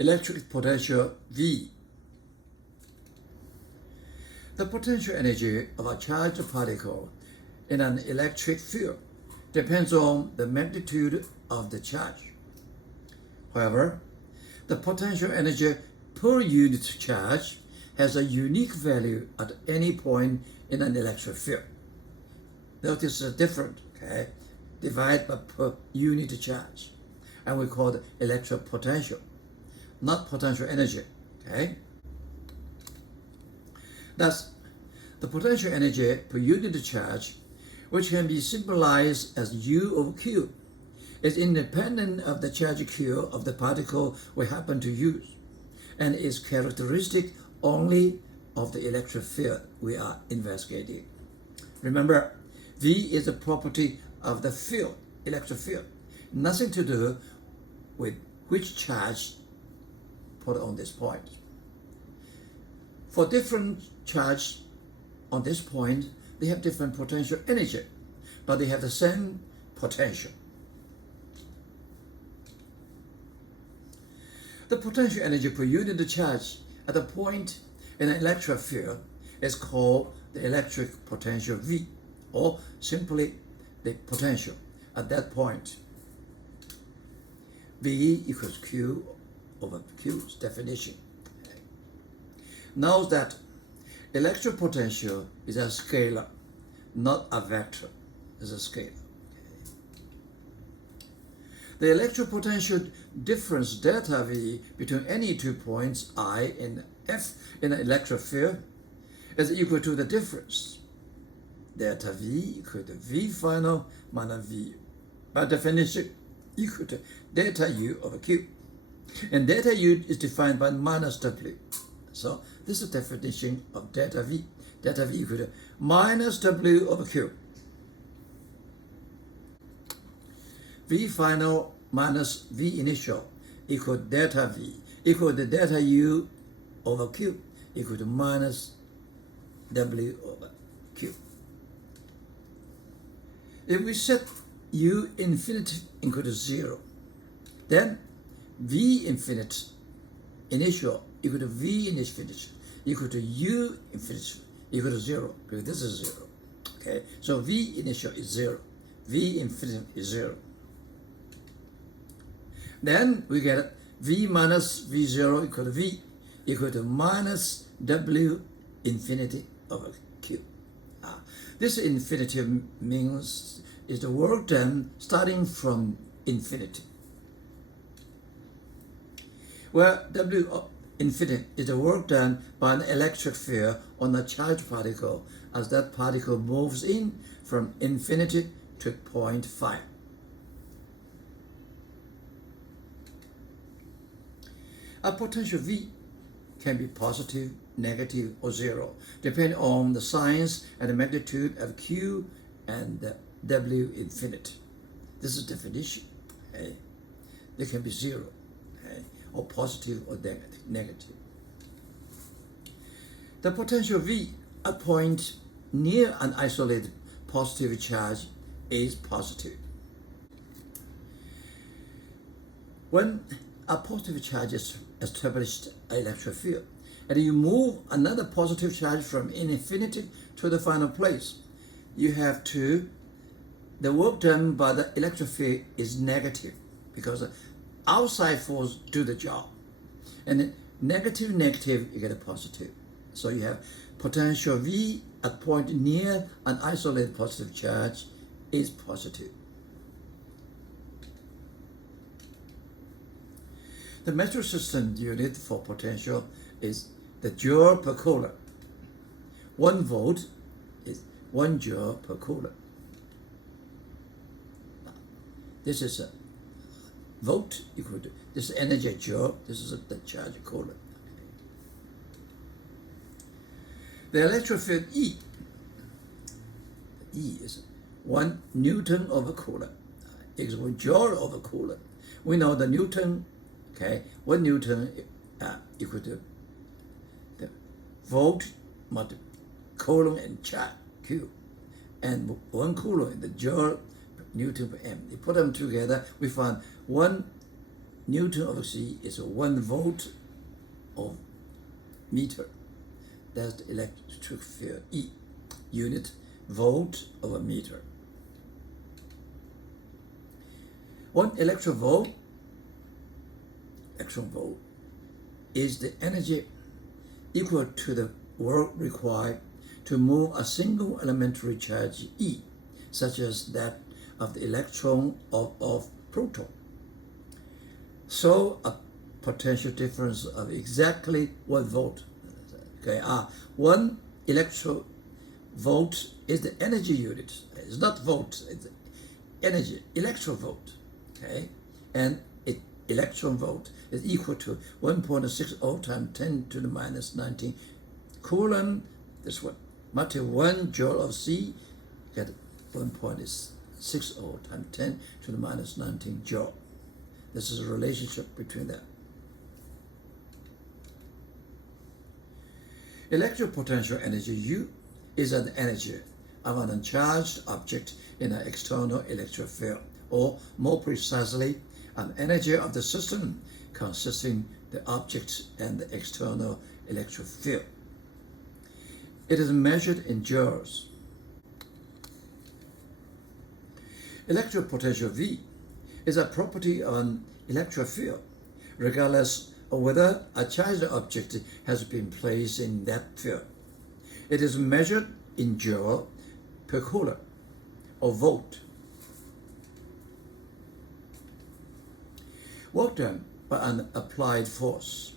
electric potential V. The potential energy of a charged particle in an electric field depends on the magnitude of the charge. However, the potential energy per unit charge has a unique value at any point in an electric field. Notice the difference, okay? Divide by per unit charge. And we call it electric potential, not potential energy, okay? Thus, the potential energy per unit charge, which can be symbolized as U over Q, is independent of the charge Q of the particle we happen to use, and is characteristic only of the electric field we are investigating. Remember, V is a property of the field, electric field, nothing to do with which charge put on this point. For different charge on this point, they have different potential energy, but they have the same potential. The potential energy per unit charge at a point in an electric field is called the electric potential V, or simply the potential at that point. V equals Q over Q's definition. Note that electric potential is a scalar, not a vector. It's a scalar. The electric potential difference delta V between any 2 points I and F in an electric field is equal to the difference delta V equal to V final minus V, by definition equal to delta U over Q. And delta U is defined by minus W. So this is the definition of delta V. Delta V equal to minus W over Q. V final minus V initial equal delta V equal to delta U over Q equal to minus W over Q. If we set U infinity equal to 0, then V infinite initial equal to V infinity equal to U infinity equal to 0, because this is 0. Okay, so V initial is 0, V infinite is 0. Then we get V minus V0 equal to V equal to minus W infinity over Q. This infinity means is the work done starting from infinity, where W infinity is the work done by an electric field on a charged particle as that particle moves in from infinity to point phi. A potential V can be positive, negative, or 0, depending on the signs and the magnitude of Q and W infinite. This is definition. Okay? They can be 0, okay? Or positive or negative. The potential V at point near an isolated positive charge is positive. When a positive charge is established an electric field, and you move another positive charge from infinity to the final place, you have to, the work done by the electric field is negative, because outside force do the job. And negative, negative, you get a positive. So you have potential V at point near an isolated positive charge is positive. The metric system unit for potential is the joule per coulomb. 1 volt is 1 joule per coulomb. This is a volt equal to, this is energy joule, this is the charge coulomb. The electric field E is 1 Newton over coulomb, is 1 joule over coulomb. We know the Newton, okay, 1 Newton equal to the volt multiplied coulomb and charge Q, and 1 coulomb is the joule Newton per M. You put them together, we find 1 Newton over C is 1 volt of meter. That's the electric field. E, unit, volt over meter. 1 electron volt is the energy equal to the work required to move a single elementary charge E, such as that of the electron of proton. So a potential difference of exactly 1 volt. Okay, 1 electrovolt is the energy unit. It's not volt, it's energy, electrovolt. Okay, and electron volt is equal to 1.60 times 10 to the minus 19 coulomb. This one, multiply 1 joule of C, get 1.60 times 10 to the minus 19 joule. This is a relationship between them. Electropotential energy U is an energy of an uncharged object in an external electric field, or more precisely, an energy of the system consisting the object and the external electric field. It is measured in joules. Electropotential V is a property of an electric field, regardless of whether a charged object has been placed in that field. It is measured in joule per coulomb or volt. Work done by an applied force.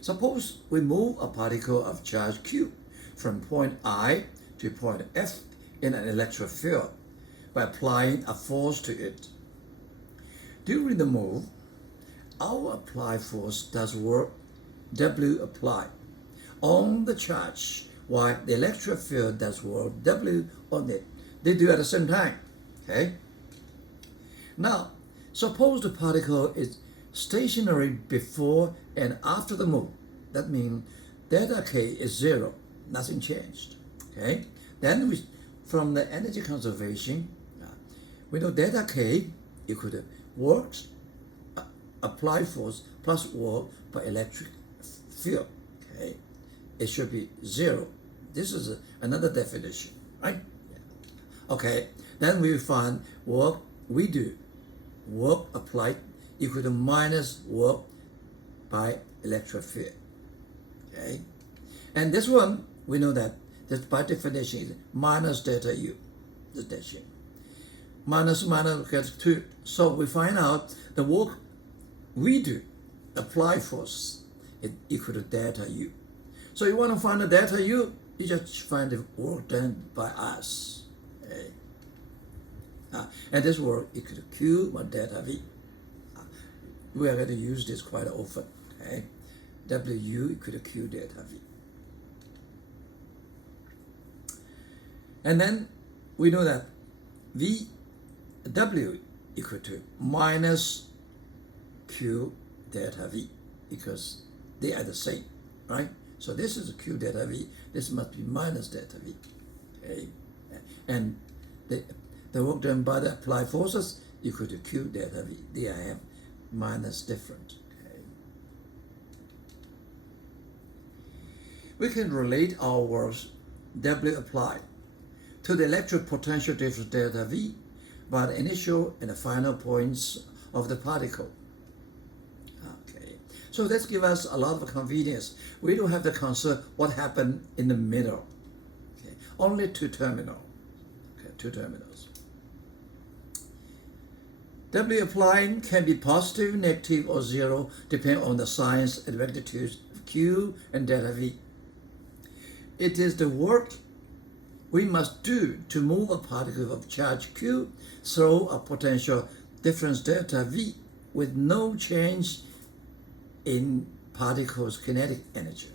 Suppose we move a particle of charge Q from point I to point F in an electric field by applying a force to it. During the move, our applied force does work W applied on the charge, while the electric field does work W on it. They do at the same time. Okay? Now, suppose the particle is stationary before and after the move. That means delta K is 0, nothing changed. Okay? Then from the energy conservation, we know delta K equal to work, applied force plus work by electric field. Okay? It should be 0. This is another definition, right? Okay, then we find work we do, work applied equal to minus work by electric field. Okay, and this one we know that this by definition is minus delta U. This definition. Minus gets 2. So we find out the work we do, applied force, is equal to delta U. So you want to find the delta U, you just find the work done by us. Okay. And this work equal to Q by delta V. We are going to use this quite often. Okay. W equal to Q delta V. And then we know that W equal to minus Q delta V, because they are the same, right? So this is a Q delta V, this must be minus delta V. Okay. And the work done by the applied forces equal to Q delta V. There I have minus different. Okay. We can relate our works W applied to the electric potential difference delta V by the initial and the final points of the particle. Okay. So this gives us a lot of convenience. We don't have to consider what happened in the middle. Okay. Only two terminals. Okay. Two terminals. W applied can be positive, negative, or 0, depending on the signs and magnitudes of Q and delta V. It is the work we must do to move a particle of charge Q through a potential difference delta V with no change in particle's kinetic energy.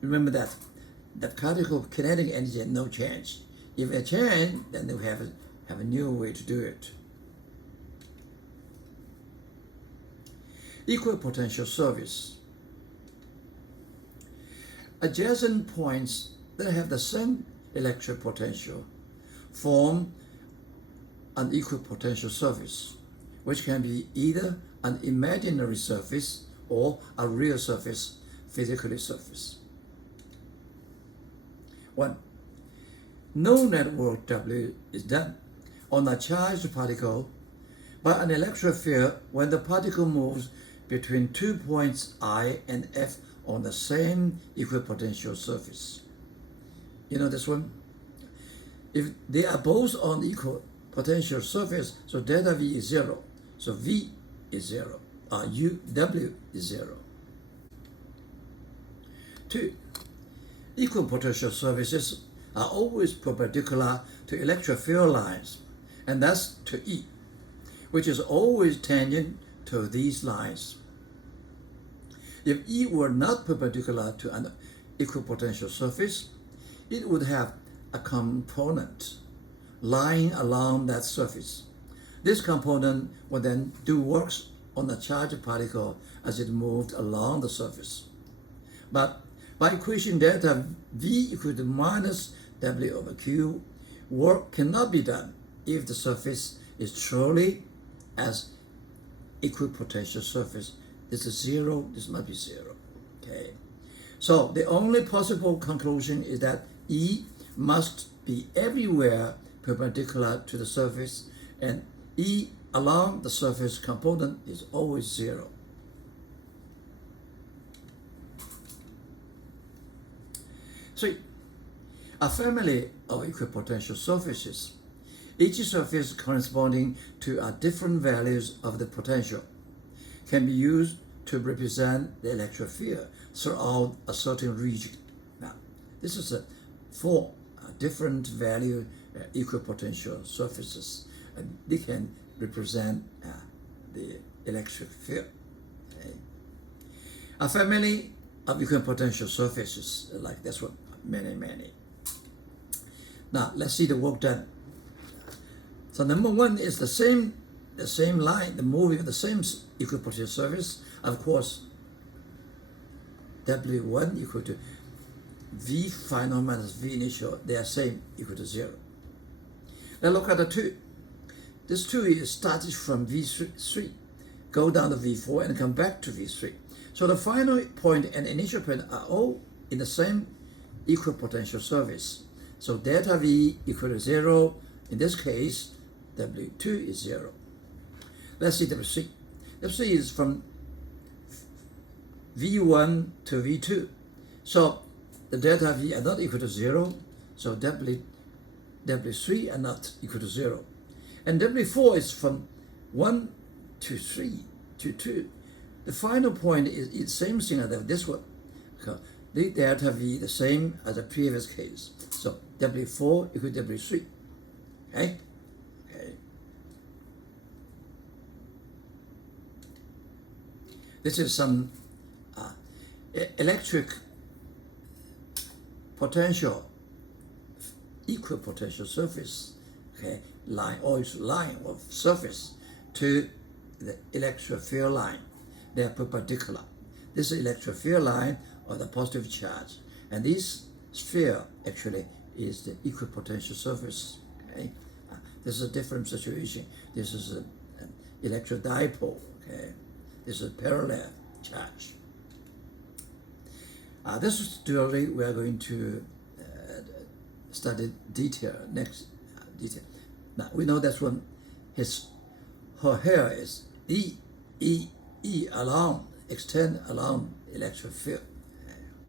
Remember that the particle kinetic energy has no change. If it change, then we have a new way to do it. Equipotential surface. Adjacent points that have the same electric potential form an equipotential surface, which can be either an imaginary surface or a real surface, physically surface. 1. No network W is done on a charged particle by an electric field when the particle moves between 2 points I and F on the same equipotential surface. You know this one? If they are both on the equipotential surface, so delta V is 0. So V is 0. W is 0. 2. Equipotential surfaces are always perpendicular to electric field lines, and thus to E, which is always tangent to these lines. If E were not perpendicular to an equipotential surface, it would have a component lying along that surface. This component would then do works on the charged particle as it moved along the surface. But by equation delta V equal to minus W over Q, work cannot be done if the surface is truly as equipotential surface. This is 0, this must be 0. Okay. So the only possible conclusion is that E must be everywhere perpendicular to the surface, and E along the surface component is always 0. So a family of equipotential surfaces, each surface corresponding to a different values of the potential, can be used to represent the electric field throughout a certain region. Now, this is 4 different value equipotential surfaces, and they can represent the electric field. Okay. A family of equipotential surfaces like this one, many. Now, let's see the work done. So number 1 is the same line, the moving of the same equipotential surface. Of course, W1 equal to V final minus V initial, they are same, equal to 0. Now look at the 2. This 2 is started from V3, go down to V4 and come back to V3. So the final point and initial point are all in the same equipotential surface. So delta V equal to 0. In this case, W2 is 0. Let's see W3. W3 is from V1 to V2. So the delta V are not equal to 0. So W3 are not equal to 0. And W4 is from 1 to 3 to 2. The final point is the same thing as this one. The delta V the same as the previous case. So W4 equal to W3. Okay? This is some electric potential, equipotential surface, okay, line, always line of surface to the electric field line. They are perpendicular. This is electric field line or the positive charge, and this sphere actually is the equipotential surface. Okay, this is a different situation. This is an electric dipole. Okay, this is a parallel charge. This tutorial we are going to study next detail. Now we know that when her hair is E along, extend along electric field.